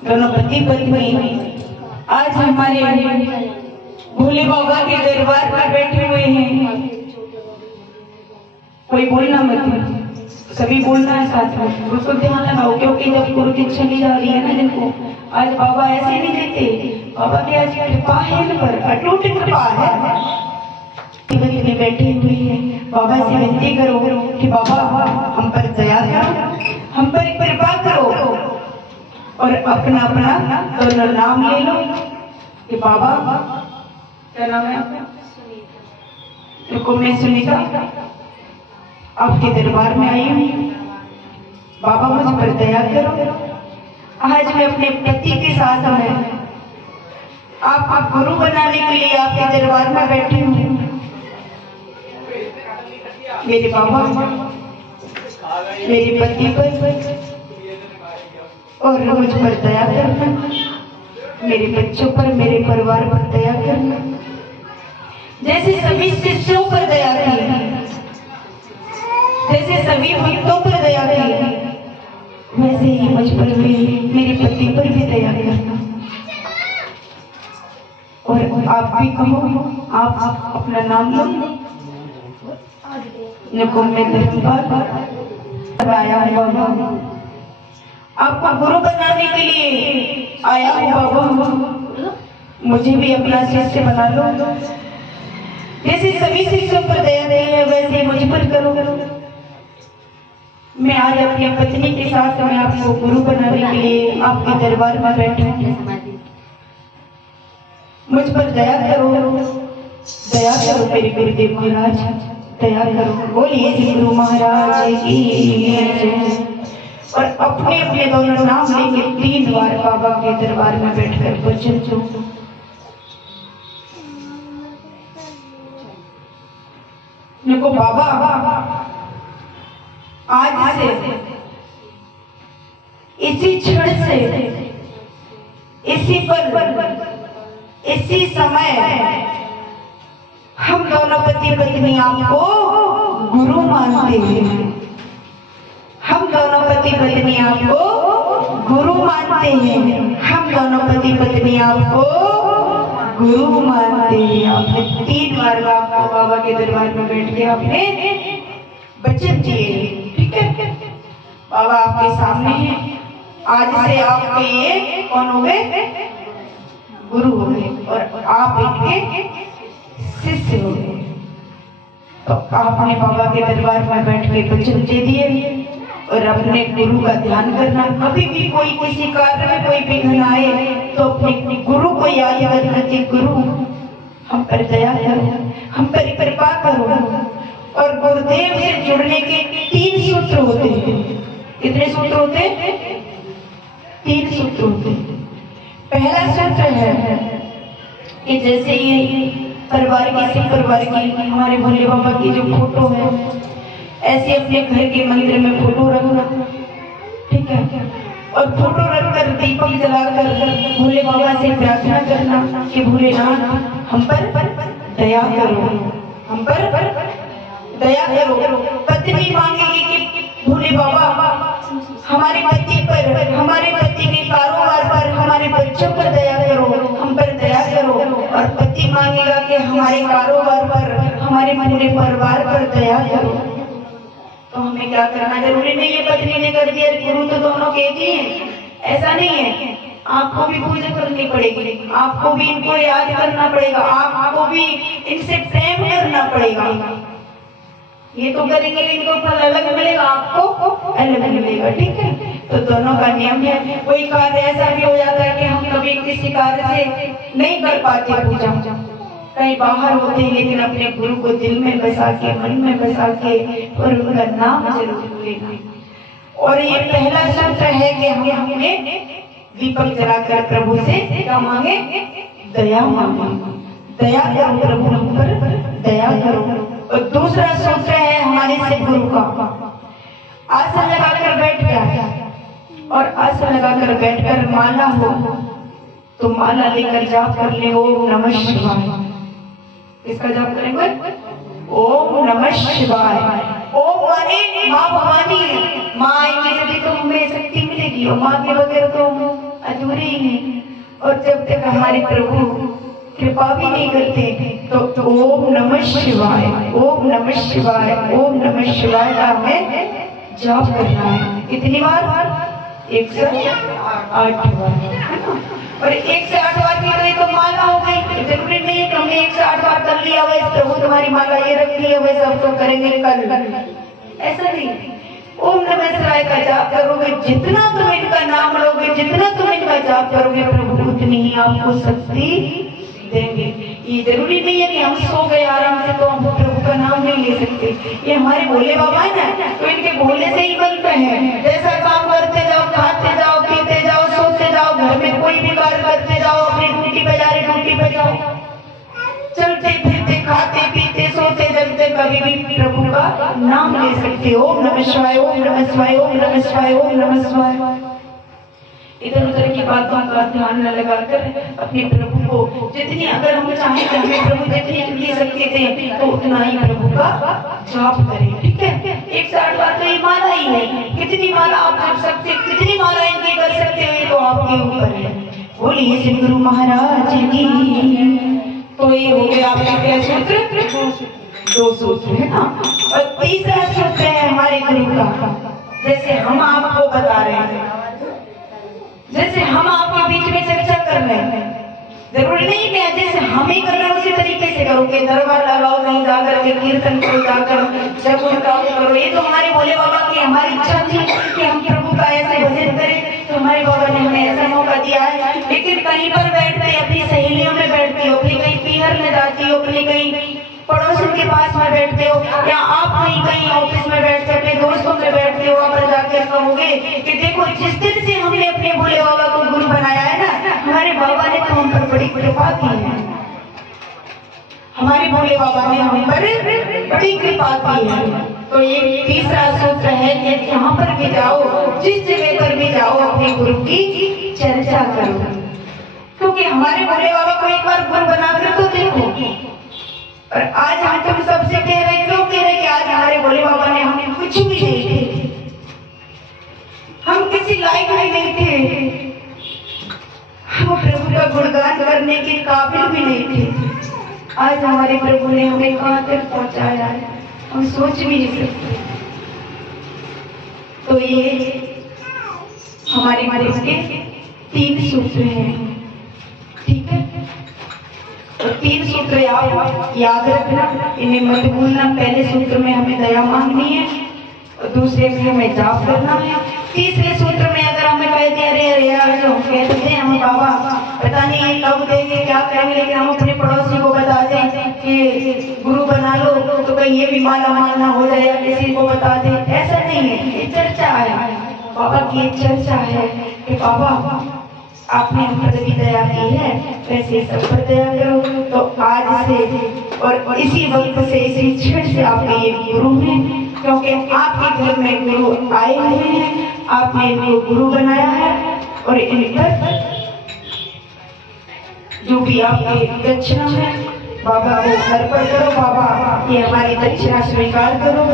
दोनों पति पत्नी आज हमारे भोले बाबा के दरबार पर बैठे हुए हैं। कोई बोलना मत, सभी बोलना है साथ में, उसको ध्यान लगाओ, क्योंकि जब गुरु की चली जा रही है ना जिनको, आज बाबा ऐसे नहीं देते, बाबा की आज कृपा है इन पर, अटूट कृपा है। इतनी बैठी हुई है, बाबा से विनती करो कि बाबा हम पर दया करो, हम पर कृपा करो, और अपना अपना दोनों नाम ले लो कि बाबा, क्या नाम है आपका? देखो मैं सुनीता आपके दरबार में आई हूँ, बाबा मुझ पर दया करो। आज मैं अपने पति के साथ में आप गुरु बनाने के लिए आपके दरबार में बैठी हूँ। मेरे बाबा मेरे पति पर और मुझ पर दया करना, मेरे बच्चों पर, मेरे परिवार पर दया करना, जैसे सभी शिष्यों पर दया की, जैसे सभी भक्तों पर दया की, वैसे ही मुझ पर भी, मेरे पति पर भी दया करना। और आप भी कहो, आप अपना नाम लो। नको मैं दरबार आया हूँ बाबा, आपको गुरु बनाने के लिए आया हूँ बाबा, मुझे भी अपना शिष्य बना लो। जैसे सभी शिष्यों पर दया नहीं है वैसे मुझ पर करो। मैं आज अपनी पत्नी के साथ में आपको गुरु बनाने के लिए आपके दरबार में बैठी हूँ। मुझ पर दया करो, दया करो मेरे गुरुदेव महाराज, दया करो। बोलिए गुरु महाराज की जय। और अपने अपने दोनों नाम लेके 3 बार बाबा के दरबार में बैठकर वचन दो। देखो बाबा, आज से, इसी क्षण से, इसी पल, इसी समय हम दोनों पति पत्नी आपको गुरु मानते हैं। हम दोनों पति पत्नी आपको गुरु मानते हैं। हम दोनों पति पत्नी आपको गुरु मानते हैं। आपने 3 बार बाबा के दरबार में बैठ के आपने वचन दिए, ठीक है? बाबा आपके सामने हैं, आज से आपके ये कौन हो गए? गुरु हो गए, और आप इनके शिष्य हो गए। तो आपने बाबा के दरबार में बैठ के वचन दे दिए, और अपने गुरु का ध्यान करना। कभी भी कोई किसी कार्य में कोई विघ्न आए तो अपने गुरु को याद करना कि गुरु हम पर दया करो, हम पर कृपा करो। और गुरुदेव से जुड़ने के 3 सूत्र होते हैं। कितने सूत्र होते हैं? 3 सूत्र होते हैं। पहला सूत्र है कि जैसे ये परिवार की हमारे भोले बाबा की जो फोटो है, ऐसे अपने घर के मंदिर में फोटो रखना, ठीक है? और फोटो रखकर दीपक जलाकर भोले बाबा से प्रार्थना करना कि भोलेनाथ हम पर दया करो, हम पर दया करो। पत्नी मांगेगी कि भोले बाबा हमारे पति पर, हमारे पति के कारोबार पर, हमारे बच्चों पर दया करो, हम पर दया करो। और पति मांगेगा कि हमारे कारोबार पर, हमारे पूरे परिवार पर दया करो। तो हमें क्या करना? जरूरी नहीं है पत्नी ने कर दिया, गुरु तो दोनों के ही हैं, ऐसा नहीं है। आपको भी पूजा करनी पड़ेगी, आपको भी इनको याद करना पड़ेगा, आपको भी इनसे प्रेम करना पड़ेगा। ये तो करेंगे इनको फल अलग मिलेगा, आपको अलग मिलेगा, ठीक है? तो दोनों का नियम है। कोई कार्य ऐसा भी हो जाता है कि हम कभी किसी कार्य से नहीं कर पाते पूजा, कहीं बाहर होते हैं, लेकिन अपने गुरु को दिल में बसा के, मन में बसा के, और उनका नाम जरूर लेना। और ये पहला सूत्र है कि हमें दीपक जलाकर प्रभु से क्या मांगे? दया मांगे, दया करो प्रभु, हम पर दया करो। और दूसरा सूत्र है हमारे से गुरु का, आसन लगाकर बैठ गया, और आसन लगाकर बैठकर माला हो तो माला लेकर जाप कर ले ओम नमः शिवाय। इसका जाप करेंगे ओम नमः शिवाय। ओम माने माँ भवानी, माँ आएंगे जब तो हमें शक्ति मिलेगी, और माँ के बगैर तो अधूरे ही हैं। और जब तक हमारे प्रभु कृपा भी नहीं करते तो ओम नमः शिवाय, ओम नमः शिवाय, ओम नमः शिवाय का हमें जाप करना है। कितनी बार? 108 बार। और 108 बार की गई तो माला हो गई। जरूरी नहीं है कि हमने 108 बार कर लिया वैसे प्रभु तुम्हारी माला ये रख ली है वैसे अब तो करेंगे कल, ऐसा नहीं। ओम नमः शिवाय का जाप करोगे, जितना तुम इनका नाम लोगे, जितना तुम इनका जाप करोगे, प्रभु उतनी ही आपको शक्ति देंगे। ये जरूरी नहीं है कि हम सो गए आराम से तो हम प्रभु का नाम नहीं ले सकते। ये हमारे भोले बाबा है ना, तो इनके भोले से ही बनते हैं। जैसा काम करते जाओ, खाते जाओ, पीते जाओ, सोते जाओ, घर में कोई भी कार्य करते जाओ, अपनी ड्यूटी पे जा रहे ड्यूटी पे जाओ, चलते फिरते खाते पीते सोते जगते कभी भी प्रभु का नाम ले सकते हो। ओम नमः शिवाय, ओम नमः शिवाय, ओम नमः शिवाय, ओम नमः शिवाय। इधर उधर की बातों का ध्यान न लगाकर अपने प्रभु को जितनी, अगर हम चाहें कि हमें प्रभु जितनी शक्ति दे तो उतना ही प्रभु का जाप करें। ठीक है? 108 बार तो ये माला ही नहीं, कितनी माला आप जप सकते, कितनी माला इनकी कर सकते हो, ये तो आपके ऊपर है। बोलिए श्री गुरु महाराज की। तो ये हो गया आपका क्या सूत्र? 2 सूत्र है ना। और तीसरा सूत्र है हमारे गुरु का, जैसे हम आपको बता रहे हैं, जैसे हम आपके बीच में चर्चा कर रहे हैं, जरूरी नहीं कि जैसे हम ही कर रहे हैं उसी तरीके से करोगे। दरबार लगाओ, कहीं जाकर के कीर्तन करो, जाकर जब उनका करो। ये तो हमारे भोले बाबा की हमारी इच्छा थी कि हम प्रभु का ऐसे भजन करें, तो हमारे बाबा ने हमें ऐसा मौका दिया है। लेकिन कहीं पर बैठते, अपनी सहेलियों में बैठती हो, अपनी कहीं पीहर में जाती हो, अपनी कहीं पड़ोसन के पास में बैठते हो, या आप कहीं कहीं ऑफिस में बैठते अपने दोस्तों में बैठते हो, वहां पर जाकर कहोगे कि देखो जिस दिन से हमने अपने भोले बाबा को गुरु बनाया है ना, हमारे बाबा ने तो हम पर बड़ी कृपा की है। हमारे भोले बाबा ने हम पर बड़ी कृपा की है। तो ये तीसरा सूत्र है कि जहाँ पर भी जाओ, जिस जगह पर भी जाओ, अपने गुरु की चर्चा करो। क्योंकि हमारे भोले बाबा को एक बार गुरु बनाकर तो देखो। और आज हम तुम सबसे कह रहे, क्यों कह रहे कि आज हमारे भोले बाबा ने हमें कुछ भी नहीं थे, हम किसी लायक भी नहीं थे, हम प्रभु का गुणगान करने के काबिल भी नहीं थे। आज हमारे प्रभु ने हमें कहाँ तक पहुंचाया है, हम सोच भी नहीं सकते। तो ये हमारे गुरु के 3 सूत्र हैं। ठीक है? तो 3 सूत्र आप याद रखना, इन्हें मत भूलना। पहले सूत्र में हमें दया मांगनी है, और दूसरे में हमें जाप करना है। तीसरे सूत्र में अगर हमें कह दिया अरे यार जो कहते हैं हम बाबा पता नहीं कब देंगे क्या करेंगे, लेकिन हम अपने पड़ोसी को बता दें कि गुरु बना लो, तो कहीं ये भी माला मानना हो जाए, या किसी को बता दें, ऐसा नहीं है। ये चर्चा है, बाबा की एक चर्चा है कि बाबा आपने हम पर भी दया की है, वैसे सब पर दया करो। तो आज से और इसी वक्त से, इसी क्षण से आपके ये गुरु हैं, क्योंकि आपके घर में गुरु आए हुए हैं, आपने इनको गुरु बनाया है। और इन पर जो भी आपकी दक्षिणा है बाबा को अर्पण करो। बाबा ये हमारी दक्षिणा स्वीकार करो।